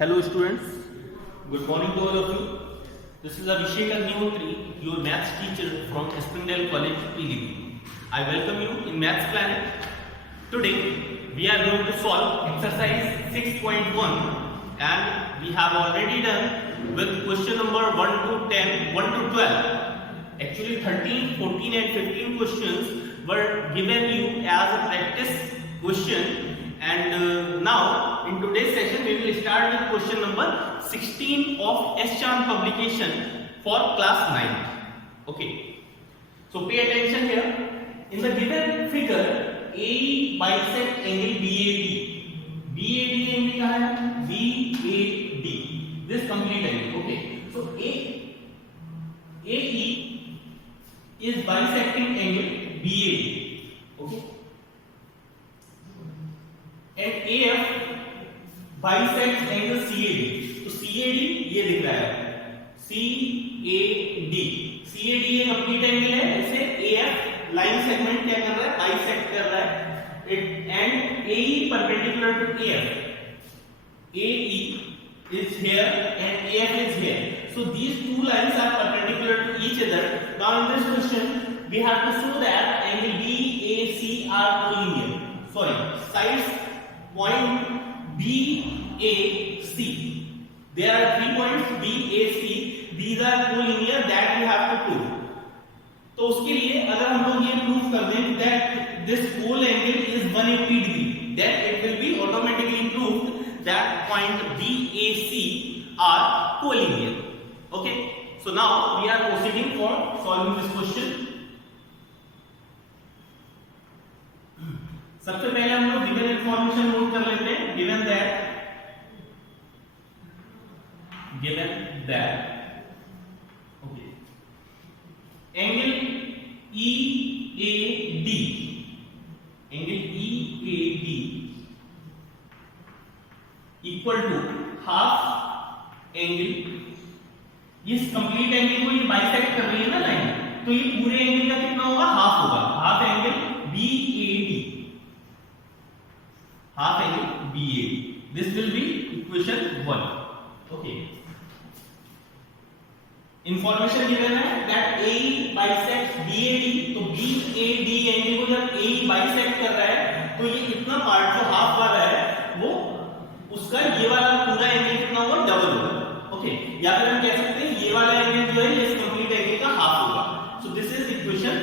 Hello students, good morning to all of you. This is Abhishek Agnihotri, your maths teacher from Springdale College, PDB. I welcome you in Maths Planet. Today we are going to solve exercise 6.1 and we have already done with question number 1 to 10, 1 to 12. Actually 13, 14 and 15 questions were given you as a practice question. And now in today's session we will start with question number 16 of S-Charm publication for class 9. Okay, so pay attention here. In the given figure, AE bisect angle BAD. BAD angle क्या है? BAD. This complete angle. Okay, so AE is bisecting angle BAD. Okay. And AF bisects angle CAD. तो CAD ये दिख रहा है CAD. CAD ये complete angle है. इसे AF लाइन सेगमेंट क्या कर रहा है? बाइसेक्ट कर रहा है. And AE perpendicular to AF. AE is here and AF is here. So these two lines are perpendicular to each other. Now in this question we have to show that angle BAC are collinear. Sorry, sides point BAC. There are 3 points BAC. These are collinear that we have to prove. तो उसके लिए अगर हम लोग ये prove कर दें that this whole angle is 180 degree, then it will be automatically proved that point BAC are collinear. Okay. So now we are proceeding for solving this question. सबसे पहले हम लोग गिवन इंफॉर्मेशन नोट कर लेते हैं. Given that okay angle EAD equal to half angle. इस complete angle को ये बाइसेक्ट कर रही है ना लाइन, तो ये पूरे एंगल का कितना होगा? हाफ होगा. Half angle BAD. Half angle BAD. This will be equation 1. Okay. Information given है that AE bisects BAD. तो BAD एंगल को जब AE bisect कर रहा है तो ये इतना पार्ट जो हाफ वाला है वो उसका ये वाला पूरा एंगल कितना होगा? डबल होगा. ओके, या फिर हम कह सकते हैं ये वाला एंगल जो है ये कंप्लीट एंगल का हाफ होगा. So this is equation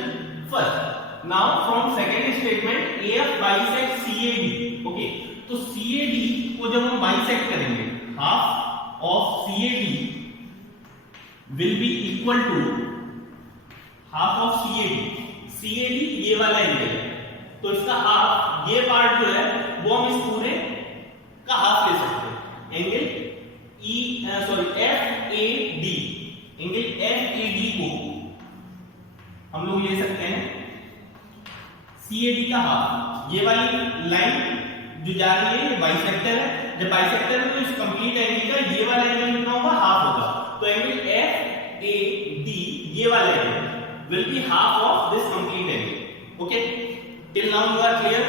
first. Now from second statement AF bisects CAD. Okay, तो CAD को जब हम बाइसेक्ट करेंगे, half of CAD will be equal to half of CAD. CAD ये वाला एंगल है, तो इसका हाफ ये पार्ट जो है वो हम इस पूरे का हाफ ले सकते हैं. Angle FAD. एंगल FAD को हम लोग ले सकते हैं CAD का हाफ. ये वाली लाइन जो जा रही है ये बाइसेक्टर है. जब बाइसेक्टर है तो इस कंप्लीट एंगल का ये वाला एंगल कितना होगा? हाफ होगा. तो एंगल FAD ये वाला angle will be half of this complete angle. Okay, till now you are clear?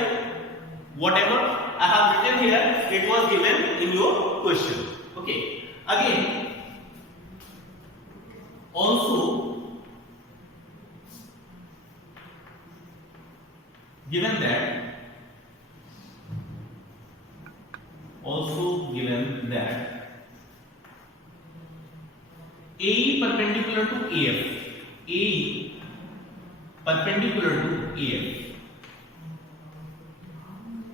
Whatever I have written here, it was given in your question. Okay, again also given that AE perpendicular to AF. AE perpendicular to AF.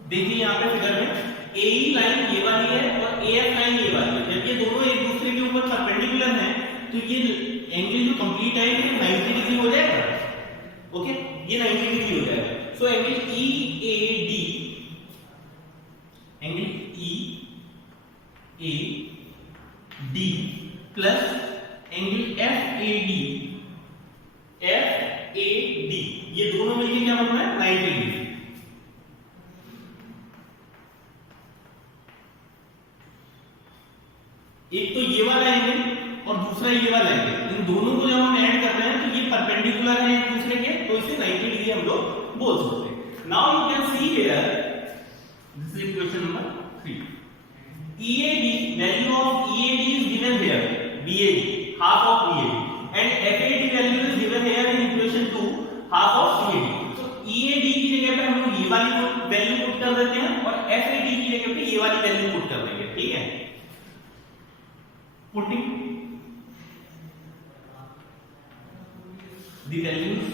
देखिए यहाँ पे figure में AE line ये वाली है और AF line ये वाली है. जब ये दोनों एक दूसरे के ऊपर परपेंडिकुलर हैं तो ये एंगल जो कंप्लीट है ये 90 डिग्री हो जाएगा. ओके, ये 90 डिग्री हो जाएगा. So angle EAD, angle EAD plus angle FAD, ये दोनों मिलके क्या बनना है? 90 डिग्री. एक तो ये वाला एंगल और दूसरा ये वाला एंगल, इन दोनों को जब हम ऐड कर रहे हैं तो ये परपेंडिकुलर है एक दूसरे के, तो इसे 90 डिग्री हम लोग बोल सकते हैं. Now you can see here, this is equation number 3. EAD, value of EAD is given here, BAD, half of BAD, and FAD value is given here in equation 2, half of CAD. So EAD की जगह पे हम लोग ये वाली value put कर देते हैं और FAD की जगह पे ये वाली वैल्यू पुट कर देंगे, ठीक है। Putting the values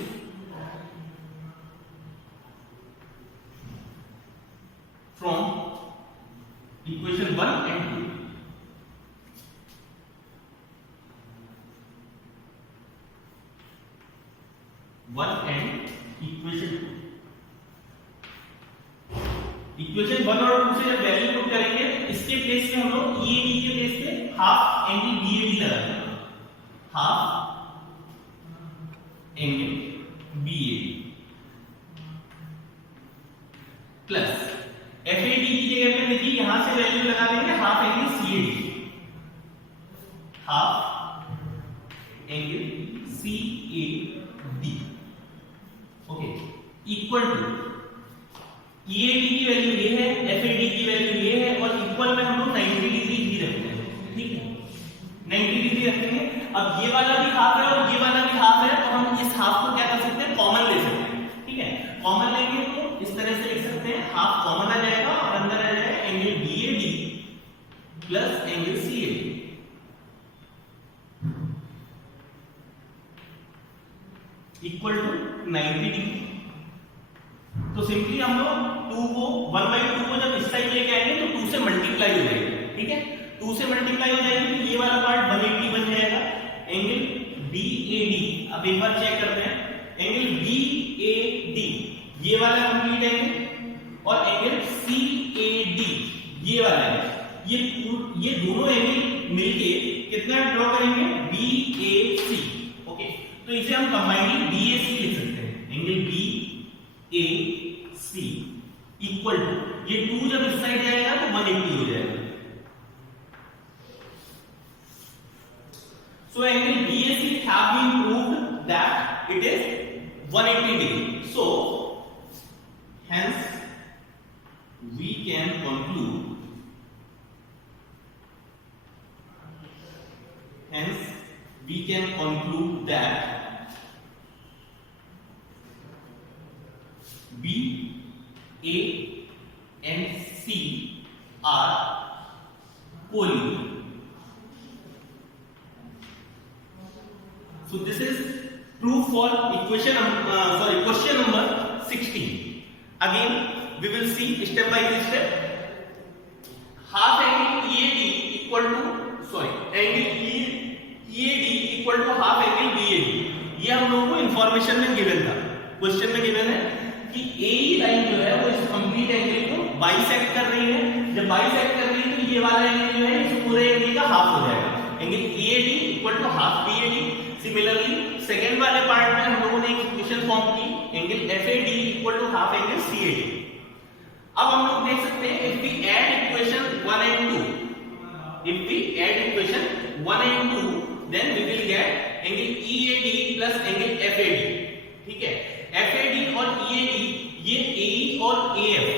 from equation 1 and 2. Equation 1 और 2 से जब वैल्यू पुट करेंगे, इसके प्लेस पे हम लोग EAD के प्लेस पे हाफ एंगल BAD लगाएंगे, half angle BAD plus FAD की जगह पे देखिए यहां से वैल्यू लगा देंगे half angle CAD, half angle CAD, okay, equal to EAD की वैल्यू ये है, FAD की वैल्यू ये है, और इक्वल में हम लोग 90 डिग्री भी रखते हैं, ठीक है, 90 डिग्री रखेंगे। अब ये वाला भी हाफ है और ये वाला भी हाफ है, तो हम इस हाफ को क्या कर सकते हैं, कॉमन ले सकते हैं, ठीक है। कॉमन लेंगे तो इस तरह से लिख सकते हैं, हाफ कॉमन आ जाएगा और अंदर आ जाएगा angle BAD plus angle CAD equal to 90 degree. तो सिंपली हम लोग 2 को 1/2 को जब इस साइड लेके आएंगे तो 2 से मल्टीप्लाई हो जाएगी, ठीक है, 2 से मल्टीप्लाई हो जाएगी तो ये वाला पार्ट 180 बन जाएगा। एंगल BAD, अब एक बार चेक करते हैं, एंगल BAD ये वाला कंप्लीट एंगल और एंगल CAD ये वाला है, ये दोनों एंगल मिलके कितना ड्रॉ करेंगे, BAC, ओके। तो इसे हम कंबाइनली BAC लिख सकते हैं, एंगल BAC इक्वल टू, ये 2 जब इस साइड जाएगा तो 180 हो जाएगा। So angle BAC have been proved that it is 180 degree. So hence we can conclude that B, A and C are collinear. So this is proof for question number 16. Again we will see step by step. Half angle EAD equal to half angle BAD. ये हम लोगों को information में given था, question में given है कि AE line जो है वो इस कंप्लीट एंगल को बाइसेक्ट कर रही है। जब बाइसेक्ट कर रही है तो ये वाला एंगल जो है इस पूरे एंगल का हाफ हो जाएगा, angle EAD equal to half BAD। Similarly second वाले पार्ट में हम लोगों ने एक इक्वेशन फॉर्म की, angle FAD equal to half angle CAD। अब हम लोग देख सकते हैं if we add equation 1 and 2, then we will get angle EAD plus angle FAD, ठीक है। FAD और EAD ये AE और AF,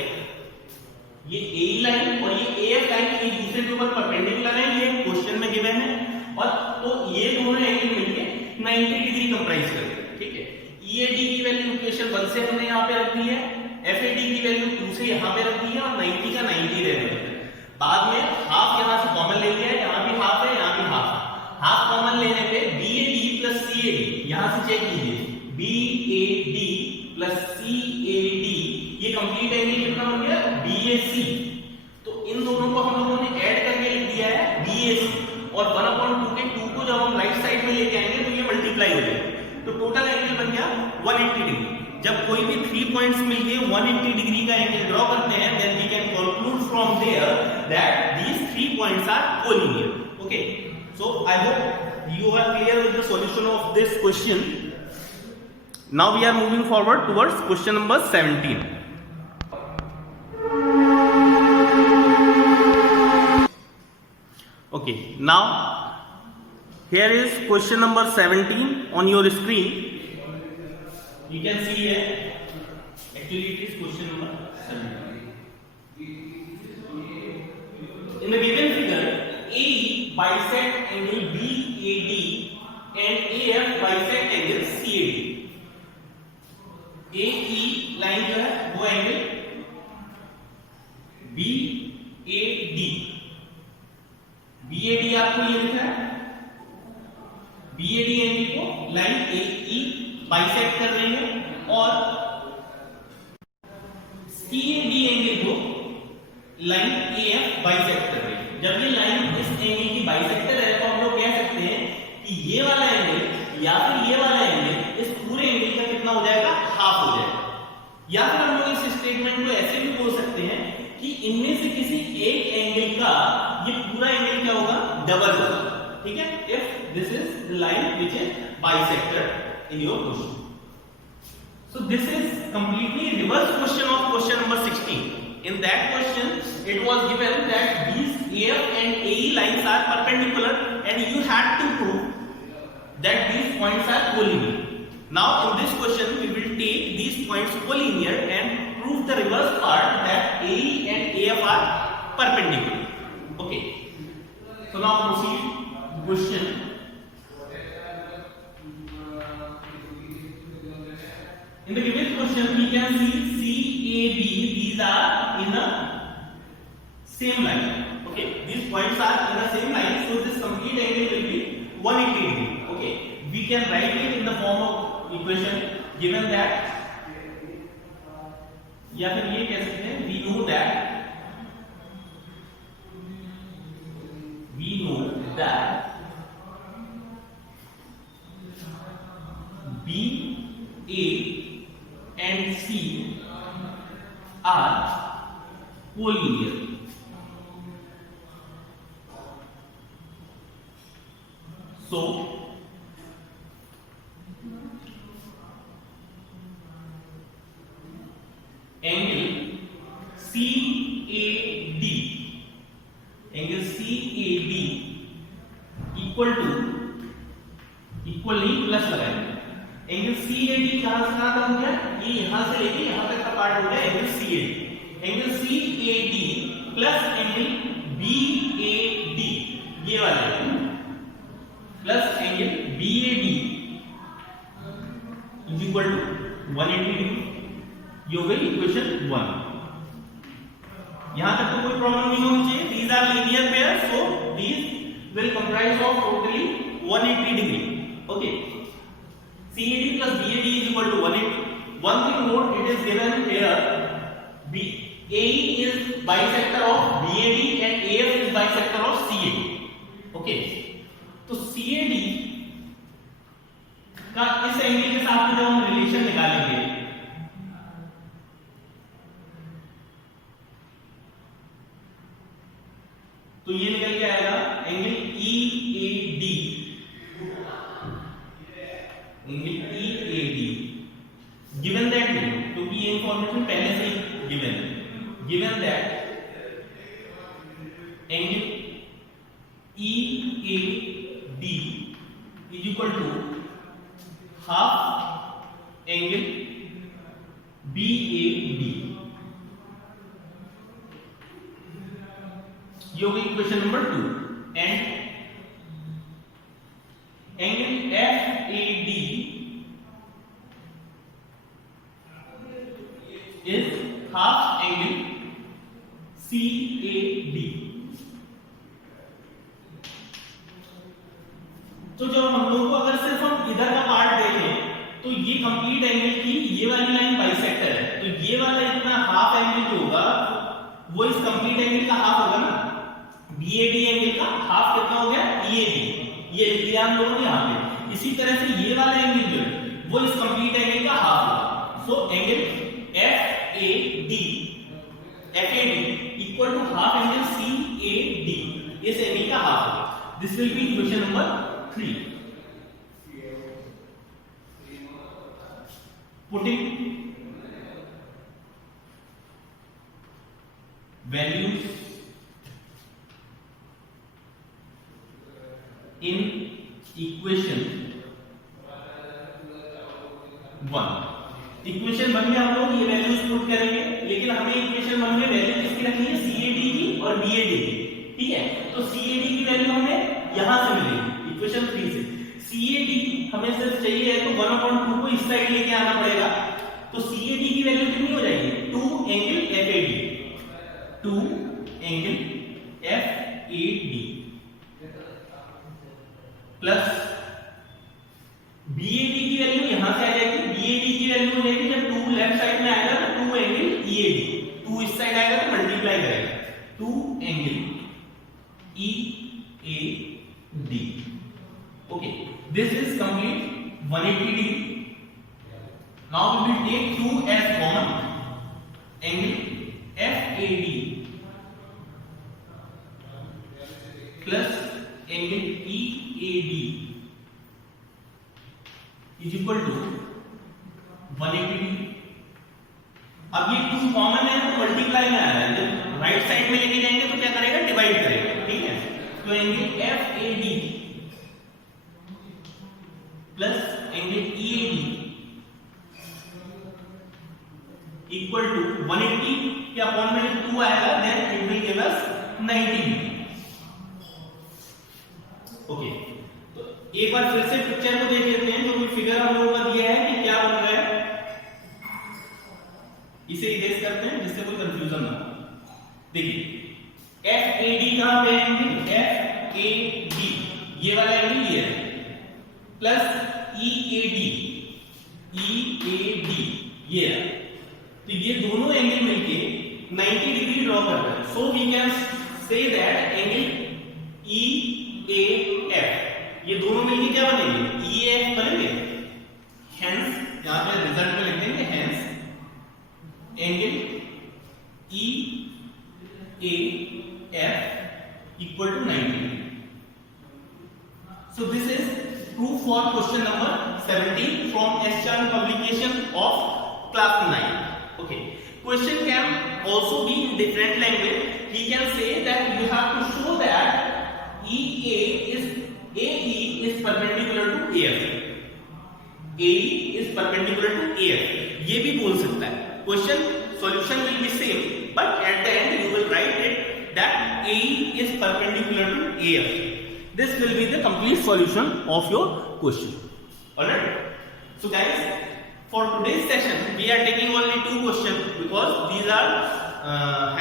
ये AE लाइन और ये AF लाइन एक दूसरे के ऊपर परपेंडिकुलर है, ये क्वेश्चन में गिवन है, और तो ये दोनों एंगल मिलके 90 डिग्री कंप्राइज करते हैं, ठीक है। EAD की वैल्यू इक्वेशन 1 से हमने यहाँ पे रख दी है, FAD की वैल्यू 2 से यहाँ पे रख दी है, और 90 का 90 रह रहे हैं। बाद में हाफ यहाँ से कॉमन ले लिया है, यहाँ भी हाफ है, यहाँ भी हाफ है। हाफ कॉमन लेने पे BAD प्लस CAD, यहाँ से चेक कीजिए, BAD प्लस CAD ये कंप्लीट एंगल कितना हो गया, BAC। तो इन दोनों को हम लोगों ने ऐड करके लिख दिया है BAC, और 1/2 के 2 को जब हम राइट साइड में लेके आएंगे तो ये मल्टीप्लाई हो जाएगा, तो टोटल एंगल बन गया 180 डिग्री। जब कोई भी 3 पॉइंट्स मिलके 180 डिग्री का एंगल ड्रॉ करते हैं, then we can conclude from there that these 3 points are collinear, okay. So I hope you are clear with the solution of this question. Now we are moving forward towards question number 17. Okay, now here is question number 17 on your screen. You can see here, actually it is question number 17. in the given figure, AE bisect angle BAD and AF bisect angle CAD. AE line जो है वो angle BAD, BAD आपको ये लिखा है, BAD angle को line AE bisect कर रही है और CAD एंगल को लाइन AF बाइसेक्ट कर रही है। जब ये लाइन इस एंगल की बाइसेक्टर है तो हम लोग कह सकते हैं कि ये वाला एंगल या फिर ये वाला एंगल इस पूरे एंगल का कितना हो जाएगा, हाफ हो जाएगा। या फिर हम लोग इस स्टेटमेंट को ऐसे भी बोल सकते हैं कि इनमें से किसी एक एंगल का ये पूरा एंगल क्या होगा, डबल होगा। ठीक है, if this is the line which is bisected in your question. So this is completely reverse question of question number 16. In that question it was given that these AF and AE lines are perpendicular and you had to prove that these points are collinear. Now in this question we will take these points collinear and prove the reverse part that AE and AF are perpendicular. Okay, so now proceed question. In the given question, we can see CAB, these are in the same line. Okay, these points are in the same line, so this complete angle will be 180 degree. Okay, we can write it in the form of equation given that, या फिर ये कह सकते हैं we know that B, A and C are collinear. So angle CAD equal नहीं plus लगाएंगे। Angle CAD कहां से कहां तक हो गया, ये यहां से लेके यहां तक का पार्ट हो गया angle CAD। Angle CAD plus angle BAD ये वाला plus angle BAD is equal to 180 degree. ये हो गई इक्वेशन 1। यहां तक तो कोई प्रॉब्लम नहीं होनी चाहिए। These are linear pair, so these will comprise of totally 180 degree. Okay, CAD plus BAD is equal to 180. One thing note, it is given here AE is bisector of BAD and AF is bisector of CAD. Okay, तो CAD का इस angle के साथ जब हम relation निकालेंगे तो ये निकल के आएगा एंगल EAD, given that, क्योंकि ये इंफॉर्मेशन पहले से ही given that angle EAD is equal to half angle BAD. ये हो गई equation number 2 and angle FAD is half angle CAD. तो जब हम लोग को अगर सिर्फ हम इधर का पार्ट देखें तो ये कंप्लीट एंगल की ये वाली लाइन बाइसेक्टर है, तो ये वाला इतना हाफ एंगल जो होगा वो इस कंप्लीट एंगल का हाफ होगा ना। BAD एंगल का हाफ कितना हो गया, EAD, ये लिख दिया हम लोगों ने यहाँ पे। इसी तरह से ये वाला एंगल जो है वो इस कंप्लीट एंगल का हाफ होगा। So angle FAD equal to half angle CAD, इस एंगल का हाफ होगा। This will be equation number 3. Putting values in equation 1. Equation 1 में हम लोग ये वैल्यूज पुट करेंगे, लेकिन हमें इक्वेशन 1 में वैल्यू किसकी रखनी है, CAD की और BAD की। ठीक है, तो CAD की वैल्यू हमें यहां से मिलेगी इक्वेशन 3 से। CAD हमें सिर्फ चाहिए है तो 1/2 को इस साइड लेके आना पड़ेगा, तो CAD की वैल्यू कितनी हो जाएगी 2 angle FAD, 2 angle FAD plus BAD की वैल्यू यहां से आ जाएगी, BAD की वैल्यू हो जाएगी जब 2 लेफ्ट साइड में आएगा तो 2 एंगल EAD, 2 इस साइड आएगा तो मल्टीप्लाई करेगा 2 angle EAD। Okay, this is complete 180 degree. Now we will take 2 as common, angle FAD plus angle EAD is equal to 180 degree. अब ये 2 कॉमन है तो मल्टीप्लाई में आ रहा है, जब राइट साइड में लेके जाएंगे तो क्या करेगा डिवाइड करेगा, ठीक है। तो angle FAD plus angle EAD equal to 180 के अपॉन में 2 आएगा, then it will give us 90। Okay, तो एक बार फिर से पिक्चर को देख लेते हैं, जो भी फिगर हम लोगों का दिया है कि क्या बन रहा है, इसे इरेज करते हैं जिससे कोई कंफ्यूजन ना हो। देखिए FAD कहां पे है, FAD ये वाला एंगल ये है, प्लस EAD ये है, तो ये दोनों एंगल मिलके 90 डिग्री ड्रॉ करते हैं। So we can say that angle EAF, ये दोनों मिलके क्या बनेंगे EAF बनेंगे। हेंस यहां पे रिजल्ट में लिख देंगे, hence angle EAF equal to 90। So this is true for question number 17 from S-Chan publication of class 9. Okay, question can also be in different language. He can say that you have to show that AE is perpendicular to AF. AE is perpendicular to AF. ये भी बोल सकता है। Question solution will be same, but at the end you will write it that AE is perpendicular to AF. This will be the complete solution of your question. Alright. So guys, for today's session, we are taking only 2 questions because these are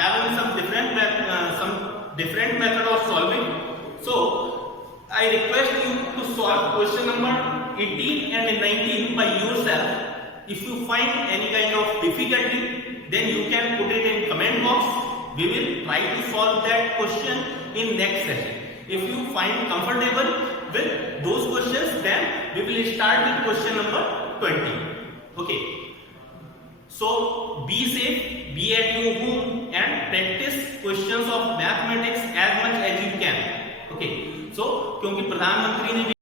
having some different method of solving. So I request you to solve question number 18 and 19 by yourself. If you find any kind of difficulty, then you can put it in comment box. We will try to solve that question in next session. If you find comfortable with those questions, then we will start with question number 20. Okay, so be safe, be at your home and practice questions of mathematics as much as you can. Okay, so क्योंकि प्रधानमंत्री ने